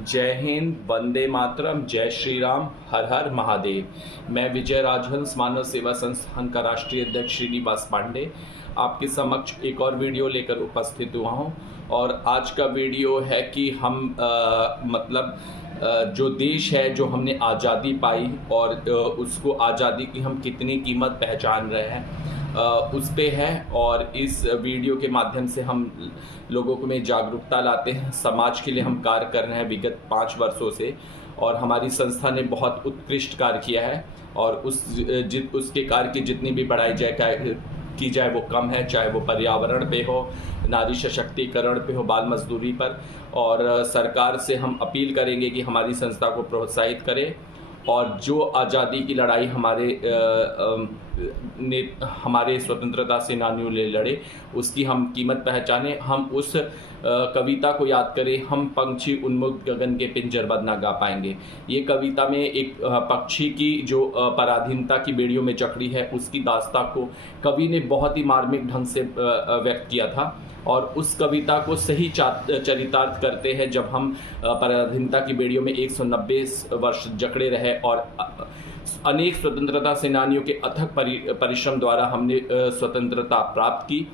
जय हिंद, वंदे मातरम, जय श्री राम, हर हर महादेव। मैं विजय राजहंस मानव सेवा संस्थान का राष्ट्रीय अध्यक्ष श्रीनिवास पांडे आपके समक्ष एक और वीडियो लेकर उपस्थित हुआ हूं। और आज का वीडियो है कि हम जो देश है, जो हमने आज़ादी पाई और उसको आज़ादी की हम कितनी कीमत पहचान रहे हैं, उस पे है। और इस वीडियो के माध्यम से हम लोगों को में जागरूकता लाते हैं। समाज के लिए हम कार्य कर रहे हैं विगत 5 वर्षों से, और हमारी संस्था ने बहुत उत्कृष्ट कार्य किया है। और उसके कार्य की जितनी भी बढ़ाई की जाए वो कम है, चाहे वो पर्यावरण पे हो, नारी सशक्तिकरण पे हो, बाल मजदूरी पर। और सरकार से हम अपील करेंगे कि हमारी संस्था को प्रोत्साहित करे और जो आज़ादी की लड़ाई हमारे स्वतंत्रता सेनानियों ने लड़े, उसकी हम कीमत पहचाने। हम उस कविता को याद करें, हम पंछी उन्मुक्त गगन के पिंजर बद ना गा पाएंगे। ये कविता में एक पक्षी की जो पराधीनता की बेड़ियों में जकड़ी है, उसकी दास्तां को कवि ने बहुत ही मार्मिक ढंग से व्यक्त किया था। और उस कविता को सही चरितार्थ करते हैं जब हम पराधीनता की बेड़ियों में 190 वर्ष जकड़े रहे और अनेक स्वतंत्रता सेनानियों के अथक परिश्रम द्वारा हमने स्वतंत्रता प्राप्त की।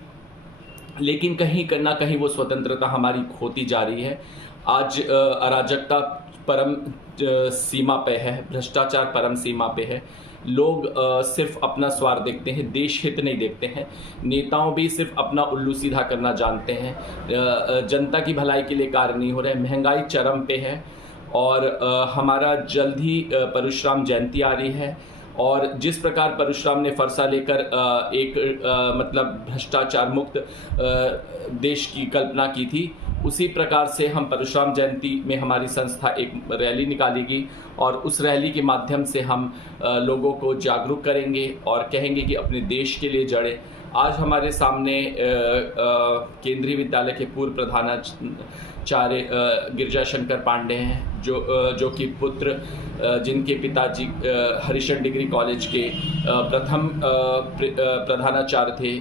लेकिन कहीं ना कहीं वो स्वतंत्रता हमारी खोती जा रही है। आज अराजकता परम सीमा पे है, भ्रष्टाचार परम सीमा पे है। लोग सिर्फ अपना स्वार्थ देखते हैं, देश हित नहीं देखते हैं। नेताओं भी सिर्फ अपना उल्लू सीधा करना जानते हैं, जनता की भलाई के लिए कार्य नहीं हो रहे। महंगाई चरम पे है और हमारा जल्द ही परशुराम जयंती आ रही है। और जिस प्रकार परशुराम ने फरसा लेकर भ्रष्टाचार मुक्त देश की कल्पना की थी, उसी प्रकार से हम परशुराम जयंती में हमारी संस्था एक रैली निकालेगी और उस रैली के माध्यम से हम लोगों को जागरूक करेंगे और कहेंगे कि अपने देश के लिए जड़ें। आज हमारे सामने केंद्रीय विद्यालय के पूर्व प्रधानाचार्य गिरिजाशंकर पांडे हैं, जो कि पुत्र जिनके पिताजी हरिशचंद्र डिग्री कॉलेज के प्रथम प्रधानाचार्य थे,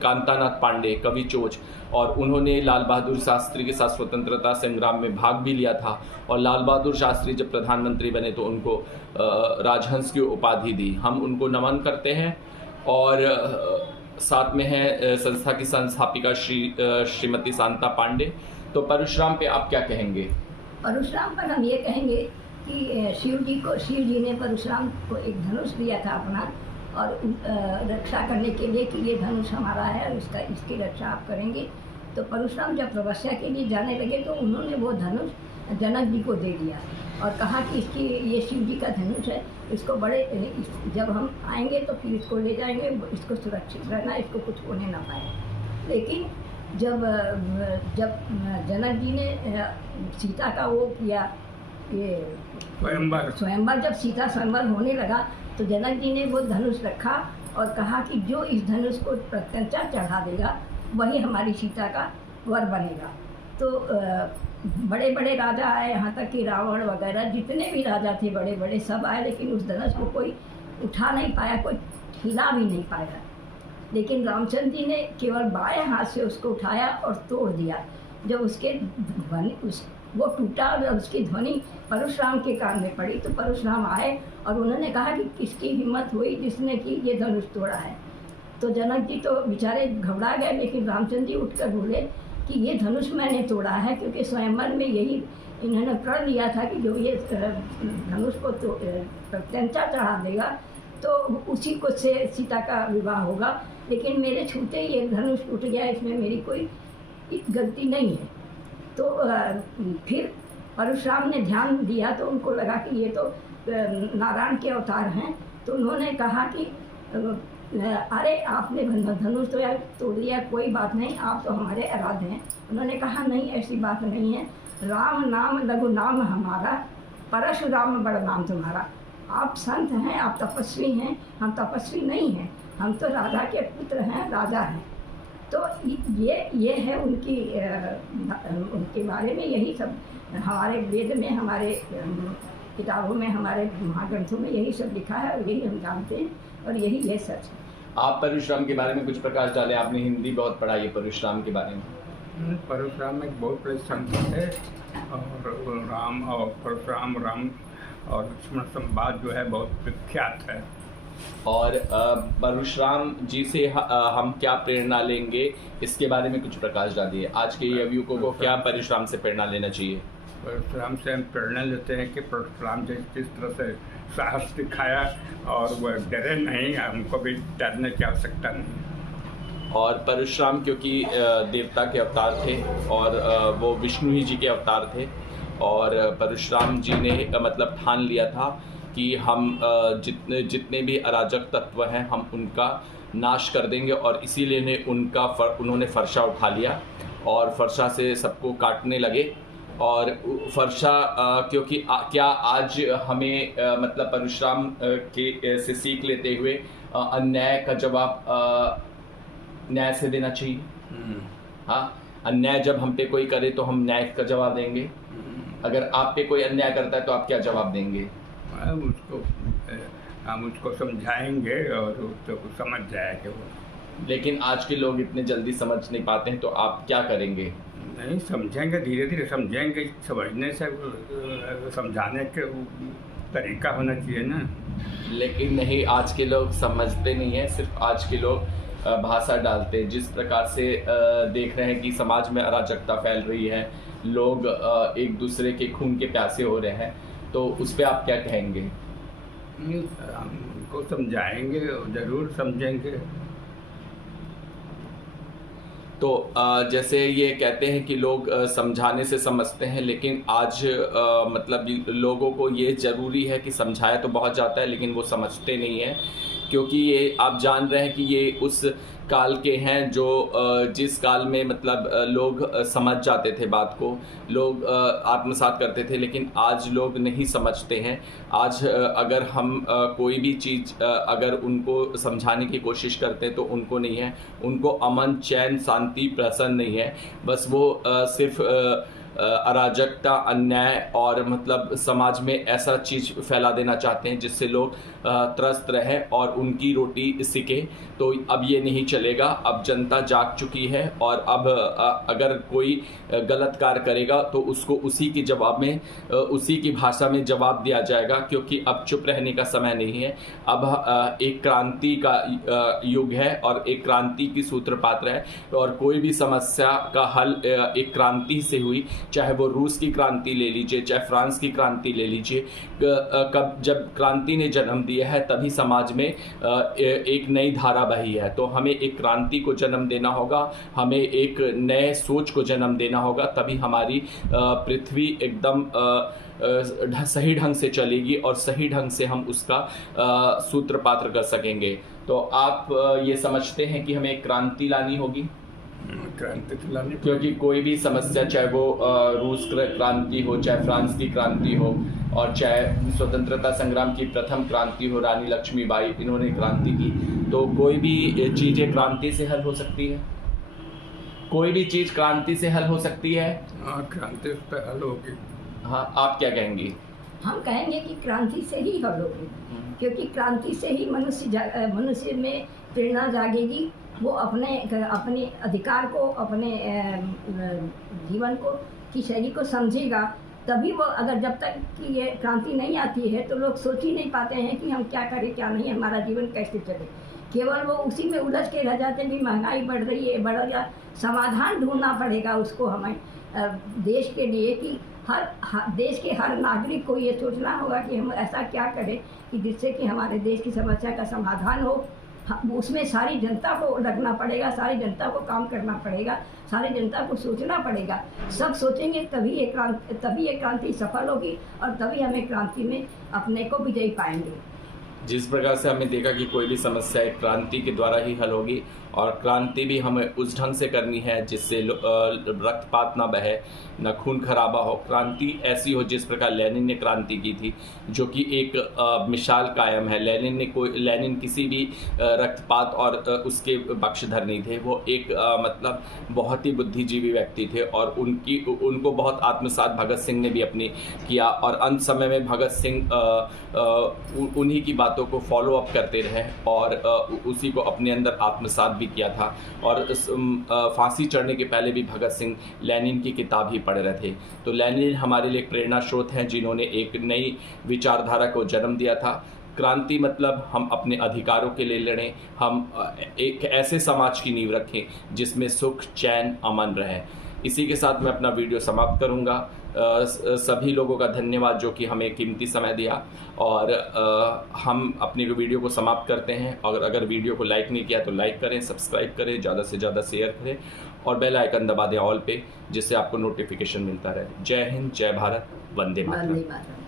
कांतानाथ पांडे कवि चोच। और उन्होंने लाल बहादुर शास्त्री के साथ स्वतंत्रता संग्राम में भाग भी लिया था। और लाल बहादुर शास्त्री जब प्रधानमंत्री बने तो उनको राजहंस की उपाधि दी। हम उनको नमन करते हैं। और साथ में है संस्था की संस्थापिका श्रीमती शांता पांडे। तो परशुराम पे आप क्या कहेंगे? परशुराम पर हम ये कहेंगे कि शिव जी ने परशुराम को एक धनुष दिया था अपना, और रक्षा करने के लिए कि ये धनुष हमारा है और इसकी रक्षा आप करेंगे। तो परशुराम जब तपस्या के लिए जाने लगे तो उन्होंने वो धनुष जनक जी को दे दिया और कहा कि ये शिव जी का धनुष है, इसको जब हम आएंगे तो फिर इसको ले जाएंगे, इसको सुरक्षित रहना, इसको कुछ होने ना पाए। लेकिन जब जनक जी ने सीता का वो किया, ये स्वयंवर, जब सीता स्वयंवर होने लगा तो जनक जी ने वो धनुष रखा और कहा कि जो इस धनुष को प्रत्यंचा चढ़ा देगा वही हमारी सीता का वर बनेगा। तो बड़े बड़े राजा आए, यहाँ तक कि रावण वगैरह जितने भी राजा थे बड़े बड़े सब आए, लेकिन उस धनुष को कोई उठा नहीं पाया, कोई हिला भी नहीं पाया। लेकिन रामचंद्र जी ने केवल बाएं हाथ से उसको उठाया और तोड़ दिया। जब वो टूटा और उसकी ध्वनि परशुराम के कान में पड़ी तो परशुराम आए और उन्होंने कहा कि किसकी हिम्मत हुई जिसने कि ये धनुष तोड़ा है। तो जनक जी तो बेचारे घबरा गए, लेकिन रामचंद्र जी उठकर बोले कि ये धनुष मैंने तोड़ा है, क्योंकि स्वयंवर में यही इन्होंने प्रण लिया था कि जो ये धनुष को प्रत्यंचा चढ़ा देगा तो उसी को से सीता का विवाह होगा। लेकिन मेरे छूते ये धनुष टूट गया, इसमें मेरी कोई गलती नहीं है। तो फिर परशुराम ने ध्यान दिया तो उनको लगा कि ये तो नारायण के अवतार हैं। तो उन्होंने कहा कि अरे आपने धनुष तो यार तोड़ दिया, कोई बात नहीं, आप तो हमारे आराध्य हैं। उन्होंने कहा नहीं, ऐसी बात नहीं है, राम नाम लघु नाम हमारा, परशुराम बड़ा नाम तुम्हारा। आप संत हैं, आप तपस्वी हैं, हम तपस्वी नहीं हैं, हम तो राजा के पुत्र हैं, राजा हैं। तो ये है उनके बारे में, यही सब हमारे वेद में, हमारे किताबों में, हमारे महाग्रंथों में यही सब लिखा है और यही हम जानते हैं और यही है सच। आप परशुराम के बारे में कुछ प्रकाश डालें, आपने हिंदी बहुत पढ़ाई है परशुराम के बारे में। परशुराम एक बहुत बड़े संत है और राम और परशुराम राम और लक्ष्मण संवाद जो है बहुत विख्यात है। और परशुराम जी से हम क्या प्रेरणा लेंगे, इसके बारे में कुछ प्रकाश डालिए। आज के युवकों को क्या परशुराम से प्रेरणा लेना चाहिए? परशुराम से हम प्रेरणा लेते हैं कि परशुराम जी जिस तरह से साहस दिखाया और वह डरे नहीं, हमको भी डरने की आवश्यकता नहीं। और परशुराम क्योंकि देवता के अवतार थे और वो विष्णु ही जी के अवतार थे, और परशुराम जी ने मतलब ठान लिया था कि हम जितने भी अराजक तत्व हैं हम उनका नाश कर देंगे, और इसीलिए उन्होंने फरसा उठा लिया और फरसा से सबको काटने लगे। और फरसा क्योंकि क्या आज हमें मतलब परशुराम के से सीख लेते हुए अन्याय का जवाब न्याय से देना चाहिए। हाँ, अन्याय जब हम पे कोई करे तो हम न्याय का जवाब देंगे। अगर आप पे कोई अन्याय करता है तो आप क्या जवाब देंगे? हम उसको समझाएंगे और तो समझ जाएंगे वो। लेकिन आज के लोग इतने जल्दी समझ नहीं पाते हैं, तो आप क्या करेंगे? नहीं समझेंगे, धीरे धीरे समझेंगे। समझने से समझाने के तरीका होना चाहिए ना। लेकिन नहीं, आज के लोग समझते नहीं हैं, सिर्फ आज के लोग भाषा डालते हैं। जिस प्रकार से देख रहे हैं कि समाज में अराजकता फैल रही है, लोग एक दूसरे के खून के प्यासे हो रहे हैं, तो उस पर आप क्या कहेंगे? हमको समझाएंगे, जरूर समझेंगे। तो जैसे ये कहते हैं कि लोग समझाने से समझते हैं, लेकिन आज मतलब लोगों को ये ज़रूरी है कि समझाया तो बहुत जाता है लेकिन वो समझते नहीं हैं, क्योंकि ये आप जान रहे हैं कि ये उस काल के हैं जो जिस काल में मतलब लोग समझ जाते थे बात को, लोग आत्मसात करते थे, लेकिन आज लोग नहीं समझते हैं। आज अगर हम कोई भी चीज़ अगर उनको समझाने की कोशिश करते हैं तो उनको नहीं है, उनको अमन, चैन, शांति, प्रसन्न नहीं है। बस वो सिर्फ अराजकता, अन्याय और मतलब समाज में ऐसा चीज़ फैला देना चाहते हैं जिससे लोग त्रस्त रहें और उनकी रोटी सिके। तो अब ये नहीं चलेगा। अब जनता जाग चुकी है और अब अगर कोई गलत कार्य करेगा तो उसको उसी के जवाब में, उसी की भाषा में जवाब दिया जाएगा, क्योंकि अब चुप रहने का समय नहीं है। अब एक क्रांति का युग है और एक क्रांति की सूत्रपात्र है, और कोई भी समस्या का हल एक क्रांति से हुई, चाहे वो रूस की क्रांति ले लीजिए, चाहे फ्रांस की क्रांति ले लीजिए। कब जब क्रांति ने जन्म दिया है तभी समाज में एक नई धारा बही है। तो हमें एक क्रांति को जन्म देना होगा, हमें एक नए सोच को जन्म देना होगा, तभी हमारी पृथ्वी एकदम सही ढंग से चलेगी और सही ढंग से हम उसका सूत्रपात्र कर सकेंगे। तो आप ये समझते हैं कि हमें एक क्रांति लानी होगी? क्रांति लानी, क्योंकि कोई भी समस्या, चाहे वो रूस क्रांति हो, चाहे फ्रांस की क्रांति हो, और चाहे स्वतंत्रता संग्राम की प्रथम क्रांति हो, रानी लक्ष्मीबाई इन्होंने क्रांति की, तो कोई भी चीज़ें क्रांति से हल हो सकती है। कोई भी चीज़ क्रांति से हल हो सकती है। हाँ, क्रांति पे हल होगी। हाँ, आप क्या कहेंगी? हम कहेंगे कि क्रांति से ही हल होगी, क्योंकि क्रांति से ही मनुष्य में प्रेरणा जागेगी। वो अपने अधिकार को, अपने जीवन को की शैली को समझेगा, तभी वो, अगर जब तक कि ये क्रांति नहीं आती है तो लोग सोच ही नहीं पाते हैं कि हम क्या करें क्या नहीं, हमारा जीवन कैसे चले। केवल वो उसी में उलझ के रह जाते हैं कि महंगाई बढ़ रही है, बढ़ रहा। समाधान ढूंढना पड़ेगा उसको हमें देश के लिए, कि देश के हर नागरिक को ये सोचना होगा कि हम ऐसा क्या करें कि जिससे कि हमारे देश की समस्या का समाधान हो। उसमें सारी जनता को लगना पड़ेगा, सारी जनता को काम करना पड़ेगा, सारी जनता को सोचना पड़ेगा। सब सोचेंगे तभी ये क्रांति सफल होगी और तभी हमें क्रांति में अपने को विजयी पाएंगे। जिस प्रकार से हमने देखा कि कोई भी समस्या एक क्रांति के द्वारा ही हल होगी, और क्रांति भी हमें उस ढंग से करनी है जिससे रक्तपात ना बहे, न खून खराबा हो। क्रांति ऐसी हो जिस प्रकार लेनिन ने क्रांति की थी, जो कि एक मिसाल कायम है। लेनिन किसी भी रक्तपात और उसके पक्षधर नहीं थे। वो एक मतलब बहुत ही बुद्धिजीवी व्यक्ति थे, और उनको बहुत आत्मसात भगत सिंह ने भी अपनी किया, और अंत समय में भगत सिंह उन्हीं की बात बातों को फॉलो अप करते रहे और उसी को अपने अंदर आत्मसात भी किया था। और फांसी चढ़ने के पहले भी भगत सिंह लेनिन की किताब ही पढ़ रहे थे। तो लेनिन हमारे लिए एक प्रेरणा स्रोत हैं, जिन्होंने एक नई विचारधारा को जन्म दिया था। क्रांति मतलब हम अपने अधिकारों के लिए लड़ें, हम एक ऐसे समाज की नींव रखें जिसमें सुख, चैन, अमन रहे। इसी के साथ मैं अपना वीडियो समाप्त करूंगा। सभी लोगों का धन्यवाद जो कि हमें कीमती समय दिया, और हम अपने वीडियो को समाप्त करते हैं। और अगर वीडियो को लाइक नहीं किया तो लाइक करें, सब्सक्राइब करें, ज़्यादा से ज़्यादा शेयर करें और बेल आइकन दबा दें ऑल पे, जिससे आपको नोटिफिकेशन मिलता रहे। जय हिंद, जय भारत, वंदे मातरम। वंदे मातरम।